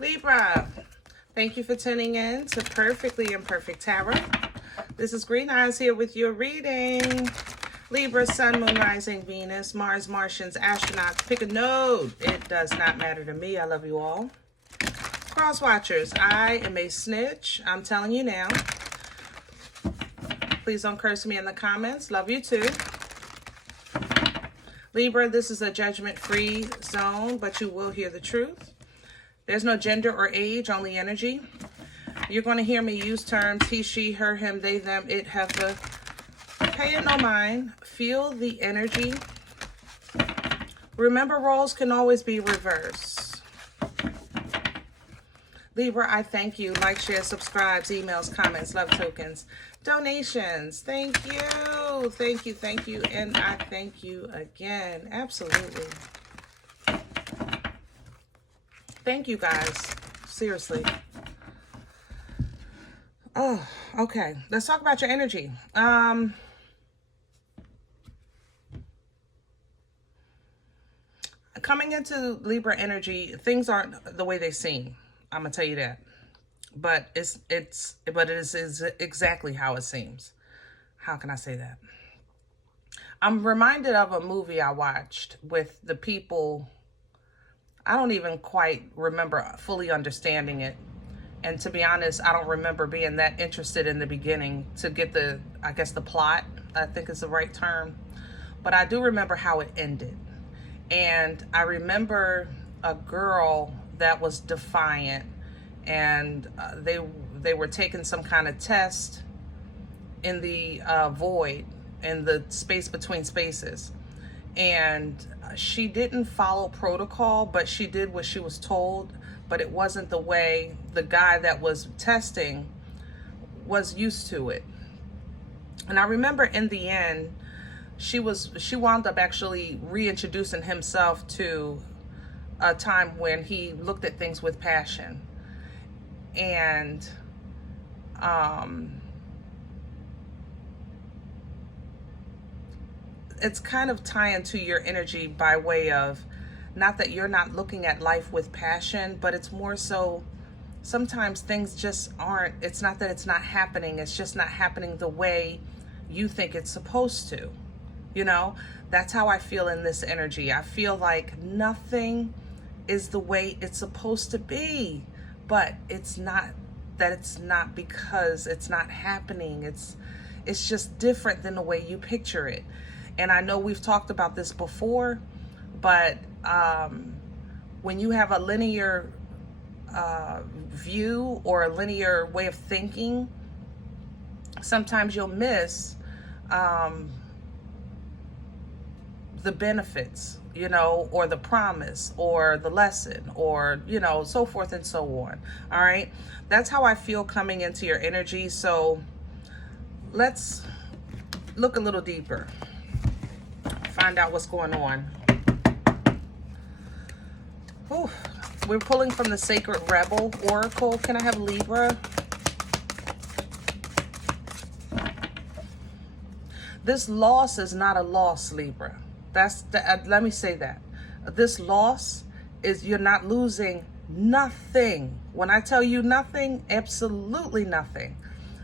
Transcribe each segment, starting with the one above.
Libra, thank you for tuning in to Perfectly Imperfect Tarot. This is Green Eyes here with your reading. Libra, Sun, Moon, Rising, Venus, Mars, Martians, astronauts. Pick a node. It does not matter to me. I love you all. Cross watchers, I am a snitch. I'm telling you now. Please don't curse me in the comments. Love you too. Libra, this is a judgment-free zone, but you will hear the truth. There's no gender or age, only energy. You're going to hear me use terms he, she, her, him, they, them, it, heifer. Pay it no mind. Feel the energy. Remember, roles can always be reversed. Libra, I thank you. Like, share, subscribes, emails, comments, love tokens, donations. Thank you. Thank you. Thank you. And I thank you again. Absolutely. Thank you, guys. Seriously. Oh, okay. Let's talk about your energy. Coming into Libra energy, things aren't the way they seem. I'm gonna tell you that. But it is exactly how it seems. How can I say that? I'm reminded of a movie I watched with the people. I don't even quite remember fully understanding it. And to be honest, I don't remember being that interested in the beginning to get the plot, I think is the right term. But I do remember how it ended. And I remember a girl that was defiant, and they were taking some kind of test in the void, in the space between spaces. And she didn't follow protocol, but she did what she was told, but it wasn't the way the guy that was testing was used to it. And I remember in the end, she wound up actually reintroducing himself to a time when he looked at things with passion. And it's kind of tying to your energy by way of, not that you're not looking at life with passion, but it's more so sometimes things just aren't, it's not that it's not happening, it's just not happening the way you think it's supposed to. You know, that's how I feel in this energy. I feel like nothing is the way it's supposed to be, but it's not that it's not because it's not happening. It's just different than the way you picture it. And I know we've talked about this before, but when you have a linear view or a linear way of thinking, sometimes you'll miss the benefits, you know, or the promise or the lesson, or, you know, so forth and so on. All right. That's how I feel coming into your energy. So let's look a little deeper, find out what's going on. Ooh, we're pulling from the Sacred Rebel Oracle. Can I have Libra? This loss is not a loss, Libra. Let me say that. This loss is, you're not losing nothing. When I tell you nothing, absolutely nothing.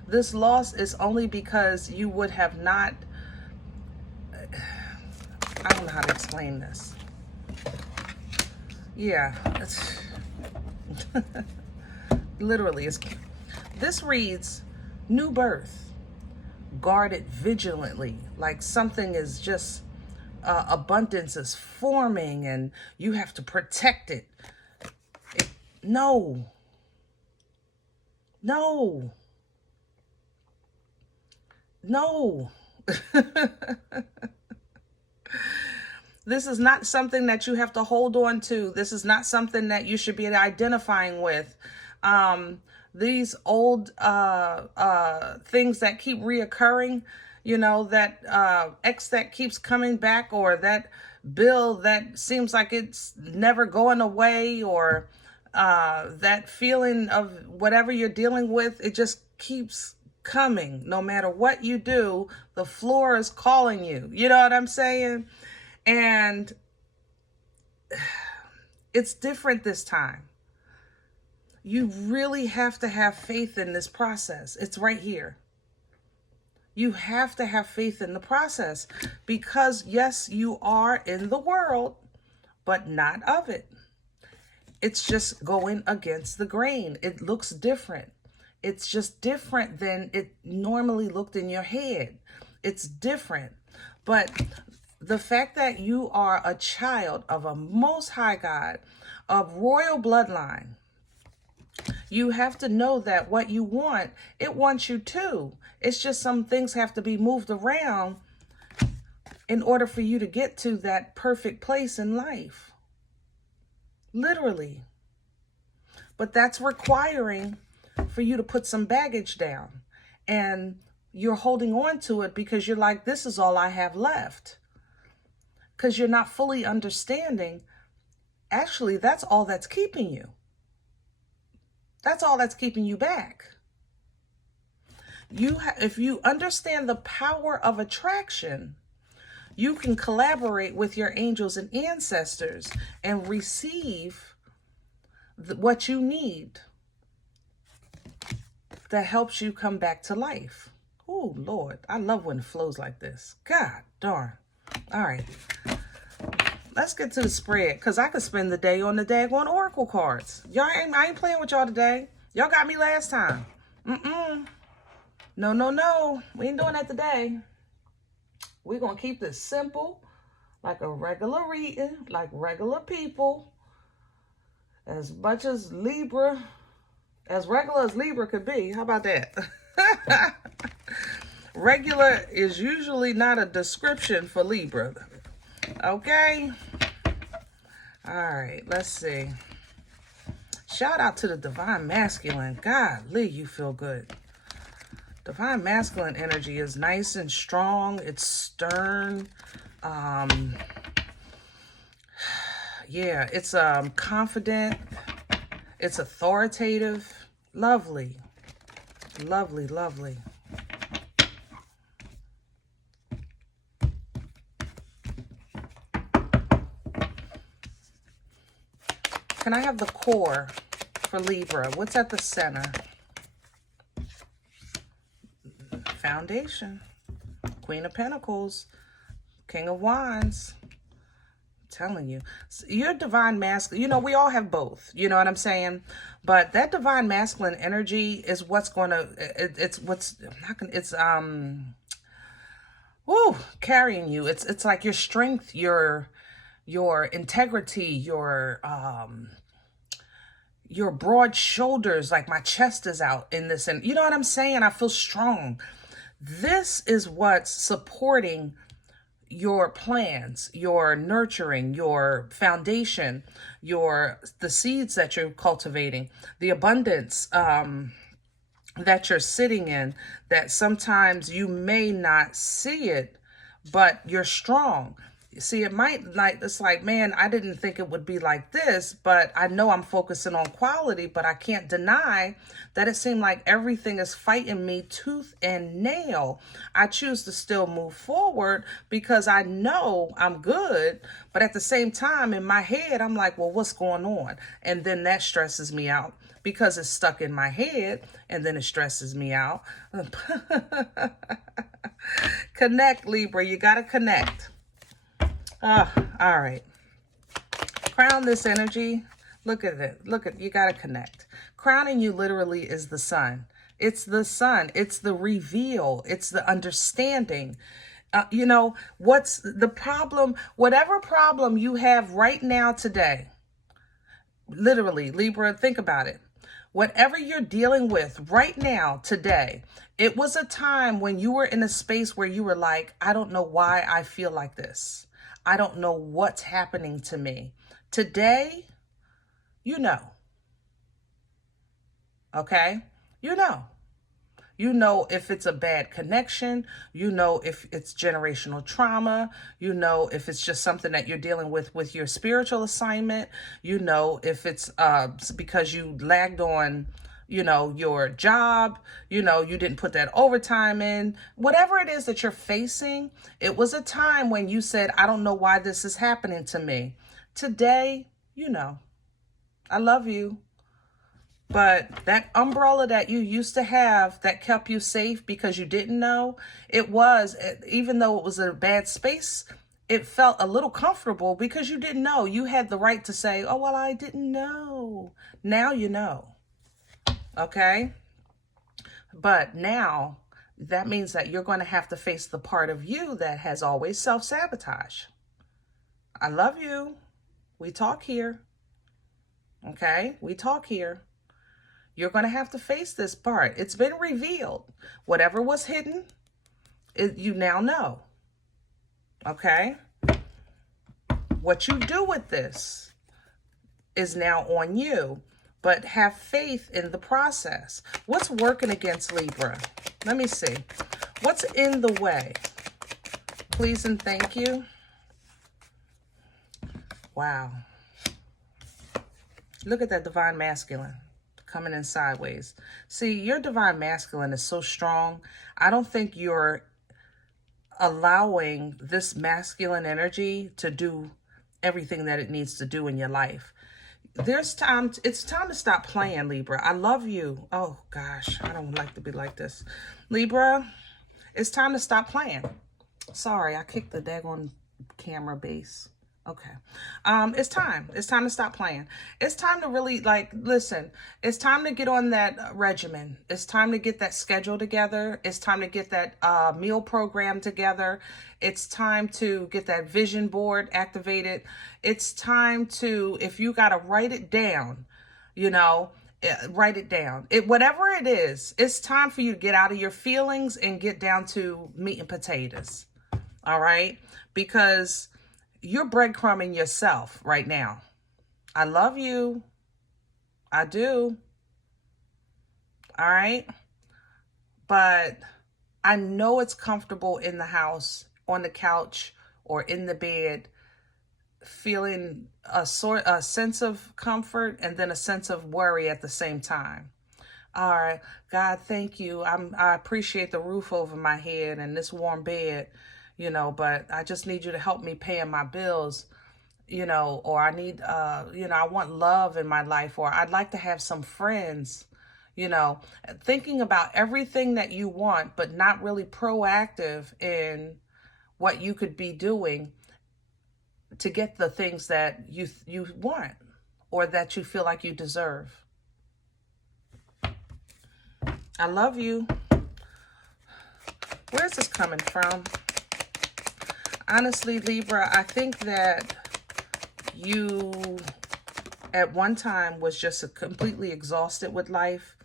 This loss is only because you would have not, I don't know how to explain this. Yeah, it's literally, this reads new birth, guarded vigilantly, like something is just, abundance is forming and you have to protect it. No. This is not something that you have to hold on to. This is not something that you should be identifying with. These old things that keep reoccurring, you know, that ex that keeps coming back, or that bill that seems like it's never going away, or that feeling of whatever you're dealing with, it just keeps coming. No matter what you do, the floor is calling you. You know what I'm saying? And it's different this time. You really have to have faith in this process. It's right here. You have to have faith in the process because, yes, you are in the world, but not of it. It's just going against the grain. It looks different. It's just different than it normally looked in your head. It's different. But the fact that you are a child of a Most High God, of royal bloodline, you have to know that what you want, it wants you too. It's just some things have to be moved around in order for you to get to that perfect place in life. Literally. But that's requiring for you to put some baggage down. And you're holding on to it because you're like, this is all I have left. Because you're not fully understanding, actually, that's all that's keeping you. That's all that's keeping you back. If you understand the power of attraction, you can collaborate with your angels and ancestors and receive what you need that helps you come back to life. Oh, Lord, I love when it flows like this. God darn. All right. Let's get to the spread, because I could spend the day on the daggone oracle cards. I ain't playing with y'all today. Y'all got me last time. No. We ain't doing that today. We're going to keep this simple, like a regular reading, like regular people. As much as Libra, as regular as Libra could be. How about that? Regular is usually not a description for Libra. Okay. All right. Let's see. Shout out to the Divine Masculine. Golly, you feel good. Divine Masculine energy is nice and strong. It's stern. Yeah, it's confident. It's authoritative. Lovely. Lovely, lovely. Can I have the core for Libra? What's at the center? Foundation. Queen of Pentacles. King of Wands. I'm telling you. Your Divine Masculine, you know, we all have both. You know what I'm saying? But that Divine Masculine energy is what's going to, it's what's, not gonna, it's, carrying you. It's like your strength, your integrity, your broad shoulders, like my chest is out in this, and you know what I'm saying? I feel strong. This is what's supporting your plans, your nurturing, your foundation, the seeds that you're cultivating, the abundance that you're sitting in, that sometimes you may not see it, but you're strong. See, it's like, man, I didn't think it would be like this, but I know I'm focusing on quality, but I can't deny that it seemed like everything is fighting me tooth and nail. I choose to still move forward because I know I'm good, but at the same time, in my head, I'm like, well, what's going on? And then that stresses me out because it's stuck in my head, and then it stresses me out. Connect, Libra. You got to connect. All right. Crown this energy. Look at it. You got to connect. Crowning you literally is the sun. It's the sun. It's the reveal. It's the understanding. You know, what's the problem? Whatever problem you have right now today, literally, Libra, think about it. Whatever you're dealing with right now, today, it was a time when you were in a space where you were like, I don't know why I feel like this. I don't know what's happening to me. Today, you know. Okay? You know. You know if it's a bad connection. You know if it's generational trauma. You know if it's just something that you're dealing with your spiritual assignment. You know if it's because you lagged on, you know, your job, you know, you didn't put that overtime in. Whatever it is that you're facing, it was a time when you said, I don't know why this is happening to me. Today, you know. I love you. But that umbrella that you used to have that kept you safe because you didn't know, it was, even though it was a bad space, it felt a little comfortable because you didn't know. You had the right to say, oh, well, I didn't know. Now you know. Okay? But now that means that you're going to have to face the part of you that has always self-sabotage. I love you. We talk here. Okay? We talk here. You're going to have to face this part. It's been revealed. Whatever was hidden, you now know. Okay? What you do with this is now on you, but have faith in the process. What's working against Libra? Let me see. What's in the way? Please and thank you. Wow. Look at that divine masculine coming in sideways. See, your divine masculine is so strong. I don't think you're allowing this masculine energy to do everything that it needs to do in your life. It's time to stop playing, Libra. I love you. Oh gosh, I don't like to be like this. Libra, it's time to stop playing. Sorry, I kicked the daggone camera base. Okay. It's time to stop playing. It's time to really, like, listen, it's time to get on that regimen. It's time to get that schedule together. It's time to get that meal program together. It's time to get that vision board activated. It's time to, if you got to write it down, you know, write it down. Whatever it is, it's time for you to get out of your feelings and get down to meat and potatoes. All right? Because you're breadcrumbing yourself right now. I love you. I do. All right? But I know it's comfortable in the house, on the couch, or in the bed, feeling a sense of comfort and then a sense of worry at the same time. All right, God, thank you. I appreciate the roof over my head and this warm bed, you know, but I just need you to help me paying my bills, you know, or I need, you know, I want love in my life, or I'd like to have some friends, you know, thinking about everything that you want, but not really proactive in what you could be doing to get the things that you want or that you feel like you deserve. I love you. Where's this coming from? Honestly, Libra, I think that you at one time was just completely exhausted with life.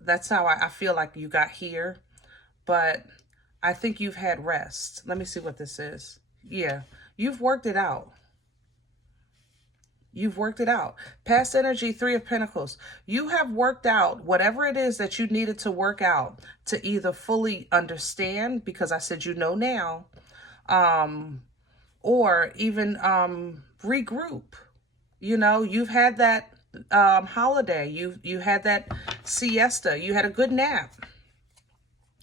That's how I feel like you got here. But I think you've had rest. Let me see what this is. Yeah, you've worked it out. You've worked it out. Past energy, 3 of Pentacles. You have worked out whatever it is that you needed to work out to either fully understand, because I said you know now, or even regroup. You know, you've had that holiday. You had that siesta. You had a good nap.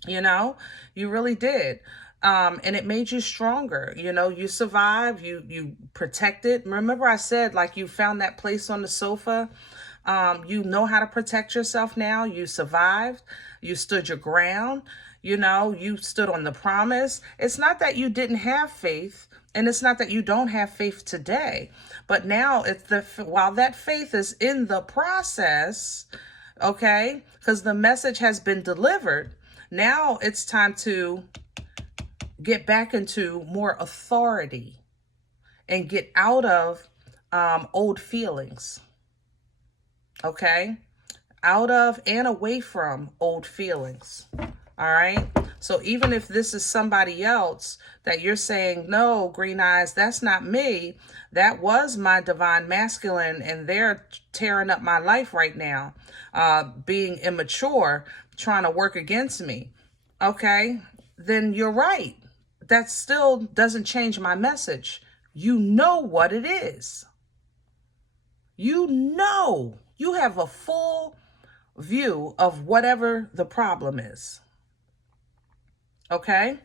You know, you really did. And it made you stronger. You know, you survived, you protected. Remember I said, like, you found that place on the sofa. You know how to protect yourself now. You survived. You stood your ground. You know, you stood on the promise. It's not that you didn't have faith, and it's not that you don't have faith today. But now, while that faith is in the process, okay, because the message has been delivered, now it's time to get back into more authority and get out of old feelings. Okay? Out of and away from old feelings. All right? So even if this is somebody else that you're saying, no, Green Eyes, that's not me. That was my divine masculine, and they're tearing up my life right now, being immature, trying to work against me. Okay? Then you're right. That still doesn't change my message. You know what it is. You know. You have a full view of whatever the problem is. Okay?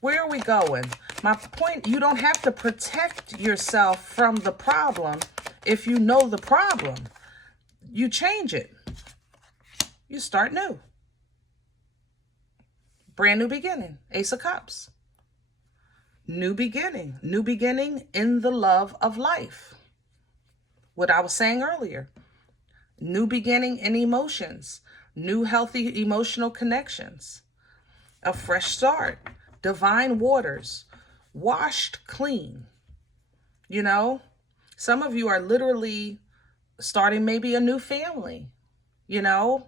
Where are we going? My point, you don't have to protect yourself from the problem. If you know the problem, you change it. You start new. Brand new beginning. Ace of Cups. New beginning. New beginning in the love of life. What I was saying earlier. New beginning in emotions. New healthy emotional connections. A fresh start. Divine waters. Washed clean. You know, some of you are literally starting maybe a new family, you know,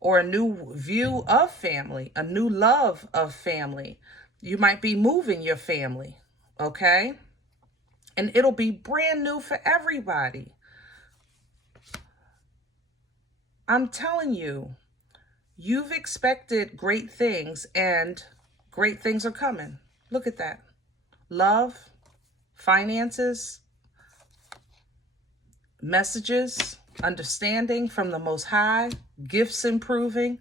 or a new view of family, a new love of family. You might be moving your family, okay? And it'll be brand new for everybody. I'm telling you, you've expected great things and great things are coming. Look at that. Love, finances, messages, understanding from the Most High, gifts improving,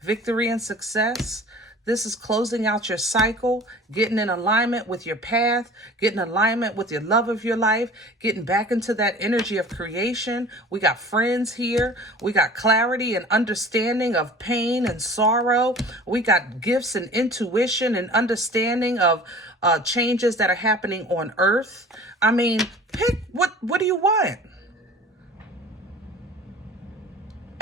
victory and success. This is closing out your cycle, getting in alignment with your path, getting in alignment with your love of your life, getting back into that energy of creation. We got friends here. We got clarity and understanding of pain and sorrow. We got gifts and intuition and understanding of changes that are happening on earth. I mean, pick what do you want?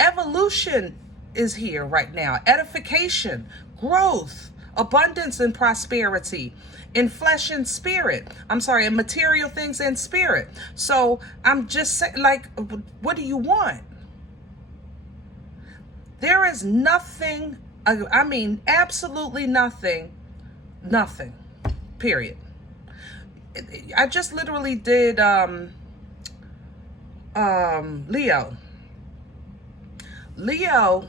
Evolution is here right now. Edification, growth, abundance and prosperity in flesh and spirit. I'm sorry, in material things and spirit. So I'm just saying, like, what do you want? There is nothing, I mean, absolutely nothing, period. I just literally did Leo. Leo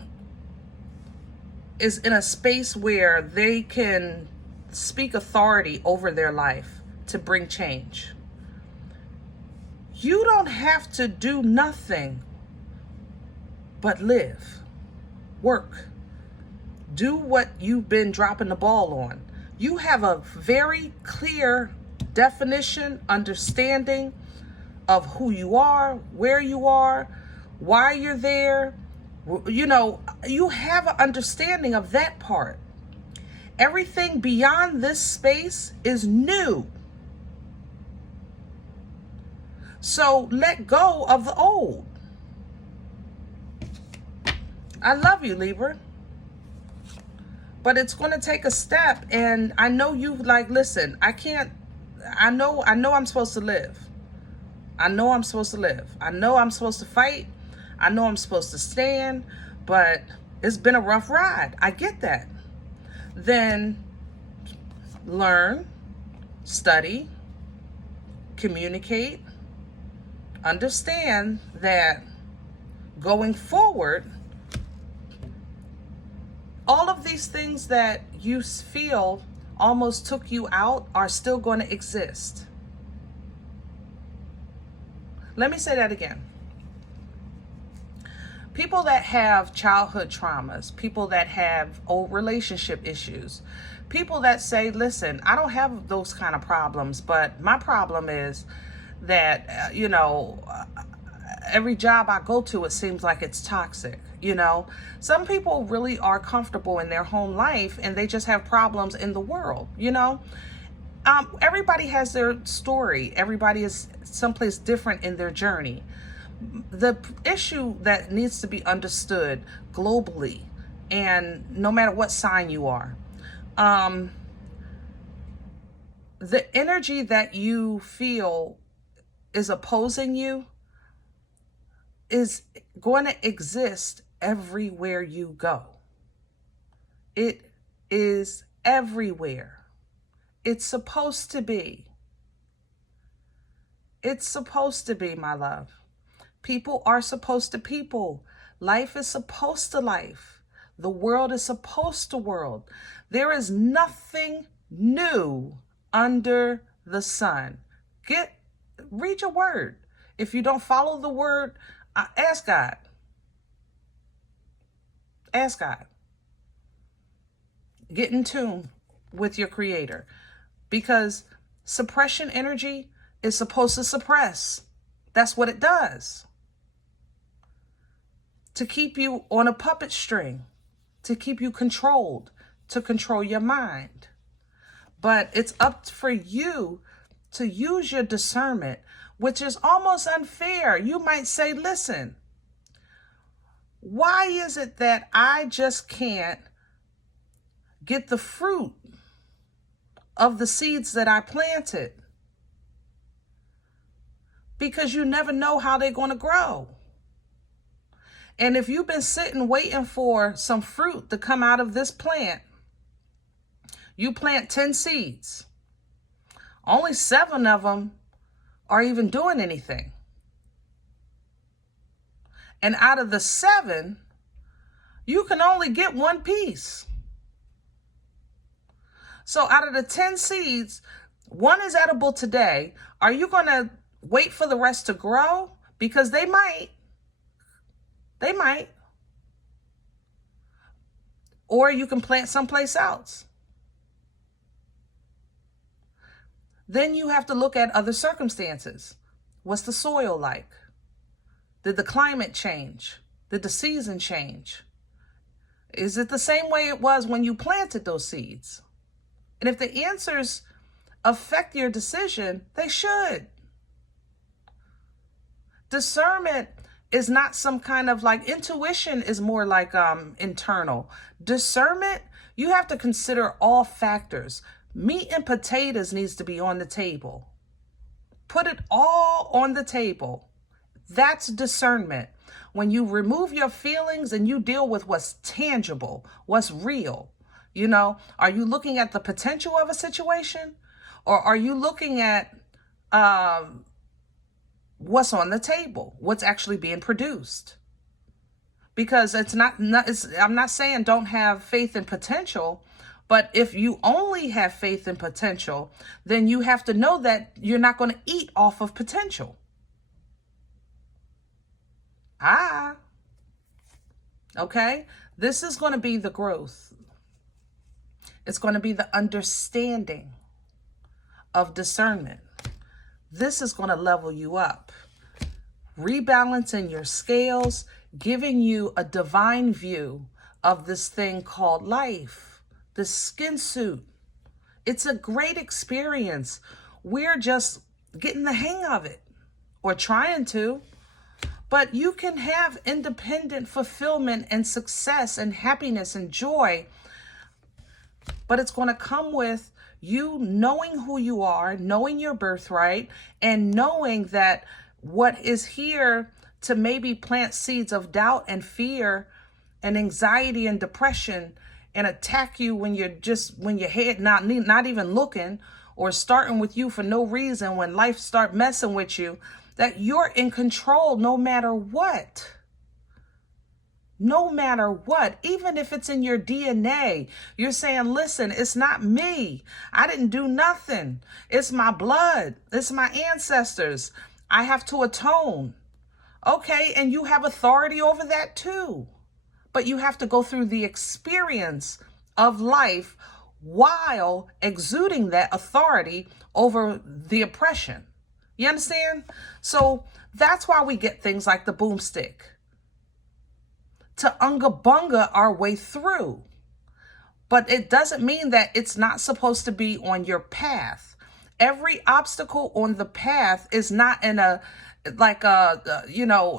is in a space where they can speak authority over their life to bring change. You don't have to do nothing but live, work, do what you've been dropping the ball on. You have a very clear definition, understanding of who you are, where you are, why you're there. You know, you have an understanding of that part. Everything beyond this space is new. So let go of the old. I love you, Libra. But it's going to take a step. And I know you like, listen, I know I'm supposed to live. I know I'm supposed to live. I know I'm supposed to fight. I know I'm supposed to stand, but it's been a rough ride. I get that. Then learn, study, communicate, understand that going forward, all of these things that you feel almost took you out are still going to exist. Let me say that again. People that have childhood traumas, people that have old relationship issues, people that say, listen, I don't have those kind of problems, but my problem is that, every job I go to, it seems like it's toxic. Some people really are comfortable in their home life and they just have problems in the world, everybody has their story. Everybody is someplace different in their journey. The issue that needs to be understood globally, and no matter what sign you are, the energy that you feel is opposing you is going to exist everywhere you go. It is everywhere. It's supposed to be. It's supposed to be, my love. People are supposed to people. Life is supposed to life. The world is supposed to world. There is nothing new under the sun. Read your word. If you don't follow the word, ask God. Ask God. Get in tune with your creator, because suppression energy is supposed to suppress. That's what it does. To keep you on a puppet string, to keep you controlled, to control your mind. But it's up for you to use your discernment, which is almost unfair. You might say, listen, why is it that I just can't get the fruit of the seeds that I planted? Because you never know how they're going to grow. And if you've been sitting waiting for some fruit to come out of this plant, you plant 10 seeds. Only 7 of them are even doing anything. And out of the 7, you can only get 1 piece. So out of the 10 seeds, 1 is edible today. Are you going to wait for the rest to grow? Because they might. They might. Or you can plant someplace else. Then you have to look at other circumstances. What's the soil like? Did the climate change? Did the season change? Is it the same way it was when you planted those seeds? And if the answers affect your decision, they should. Discernment is not some kind of like, intuition is more like internal. Discernment, you have to consider all factors. Meat and potatoes needs to be on the table. Put it all on the table. That's discernment. When you remove your feelings and you deal with what's tangible, what's real. You know, are you looking at the potential of a situation, or are you looking at what's on the table, what's actually being produced? Because I'm not saying don't have faith in potential, but if you only have faith in potential, then you have to know that you're not going to eat off of potential. Okay? This is going to be the growth. It's going to be the understanding of discernment. This is going to level you up, rebalancing your scales, giving you a divine view of this thing called life, this skin suit. It's a great experience. We're just getting the hang of it, or trying to. But you can have independent fulfillment and success and happiness and joy. But it's going to come with you knowing who you are, knowing your birthright, and knowing that what is here to maybe plant seeds of doubt and fear and anxiety and depression and attack you when your head not even looking, or starting with you for no reason when life start messing with you, that you're in control no matter what. No matter what, even if it's in your DNA, you're saying, listen, it's not me. I didn't do nothing. It's my blood. It's my ancestors. I have to atone. Okay, and you have authority over that too. But you have to go through the experience of life while exuding that authority over the oppression. You understand? So that's why we get things like the boomstick, to unga bunga our way through. But it doesn't mean that it's not supposed to be on your path. Every obstacle on the path is not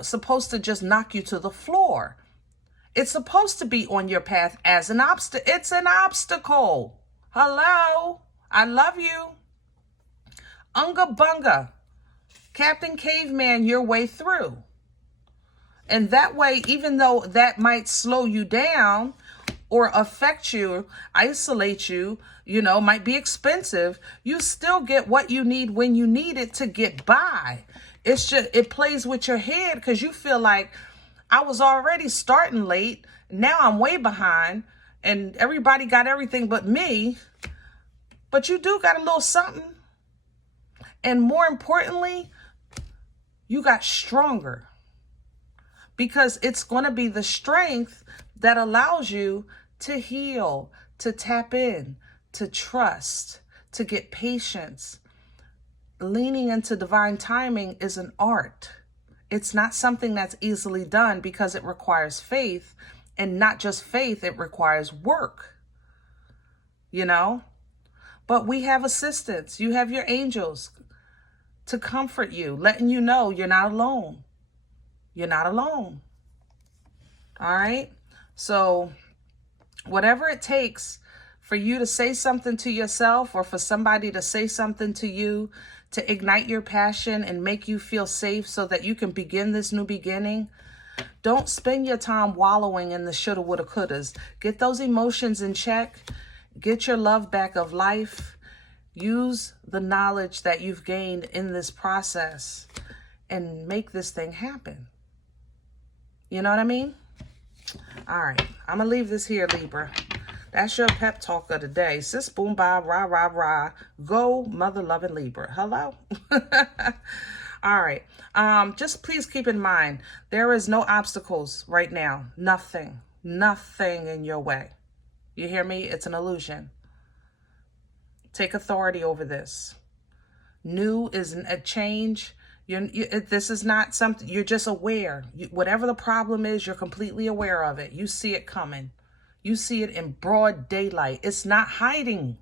supposed to just knock you to the floor. It's supposed to be on your path as an obstacle. It's an obstacle. Hello? I love you. Unga bunga. Captain Caveman your way through. And that way, even though that might slow you down or affect you, isolate you, might be expensive, you still get what you need when you need it to get by. It's just, it plays with your head because you feel like, I was already starting late. Now I'm way behind and everybody got everything but me. But you do got a little something. And more importantly, you got stronger. Because it's going to be the strength that allows you to heal, to tap in, to trust, to get patience. leaning into divine timing is an art. It's not something that's easily done because it requires faith, and not just faith, it requires work, you know? But we have assistance. You have your angels to comfort you, letting you know you're not alone. You're not alone. All right? So whatever it takes for you to say something to yourself, or for somebody to say something to you to ignite your passion and make you feel safe so that you can begin this new beginning, don't spend your time wallowing in the shoulda, woulda, couldas. Get those emotions in check. Get your love back of life. Use the knowledge that you've gained in this process and make this thing happen. You know what I mean? All right. I'm going to leave this here, Libra. That's your pep talk of the day. Sis, boom, ba, rah, rah, rah. Go, mother-loving Libra. Hello? All right. Just please keep in mind, there is no obstacles right now. Nothing in your way. You hear me? It's an illusion. Take authority over this. New is a change. This is not something, you're just aware. Whatever the problem is, you're completely aware of it. You see it coming. You see it in broad daylight. It's not hiding.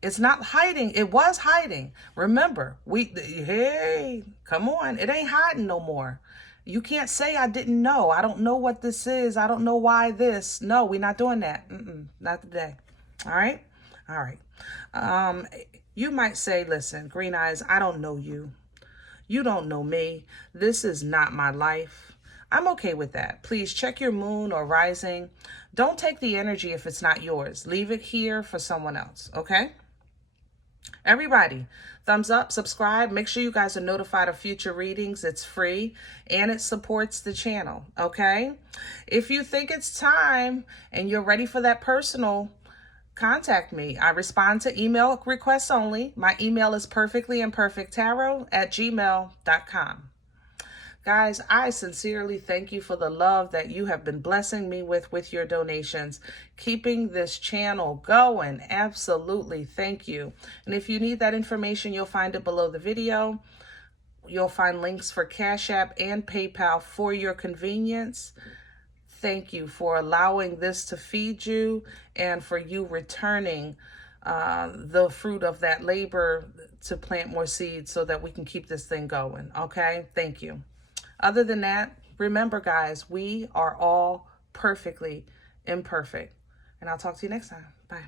It's not hiding. It was hiding. Remember, hey, come on. It ain't hiding no more. You can't say, I didn't know. I don't know what this is. I don't know why this. No, we're not doing that. Not today. All right? All right. You might say, listen, Green Eyes, I don't know you. You don't know me. This is not my life. I'm okay with that. Please check your moon or rising. Don't take the energy if it's not yours. Leave it here for someone else, okay? Everybody, thumbs up, subscribe. Make sure you guys are notified of future readings. It's free and it supports the channel, okay? If you think it's time and you're ready for that personal, contact me. I respond to email requests only. My email is perfectlyimperfecttarot@gmail.com. Guys, I sincerely thank you for the love that you have been blessing me with your donations, keeping this channel going. Absolutely, thank you. And if you need that information, you'll find it below the video. You'll find links for Cash App and PayPal for your convenience. Thank you for allowing this to feed you and for you returning the fruit of that labor to plant more seeds so that we can keep this thing going. Okay, thank you. Other than that, remember, guys, we are all perfectly imperfect. And I'll talk to you next time. Bye.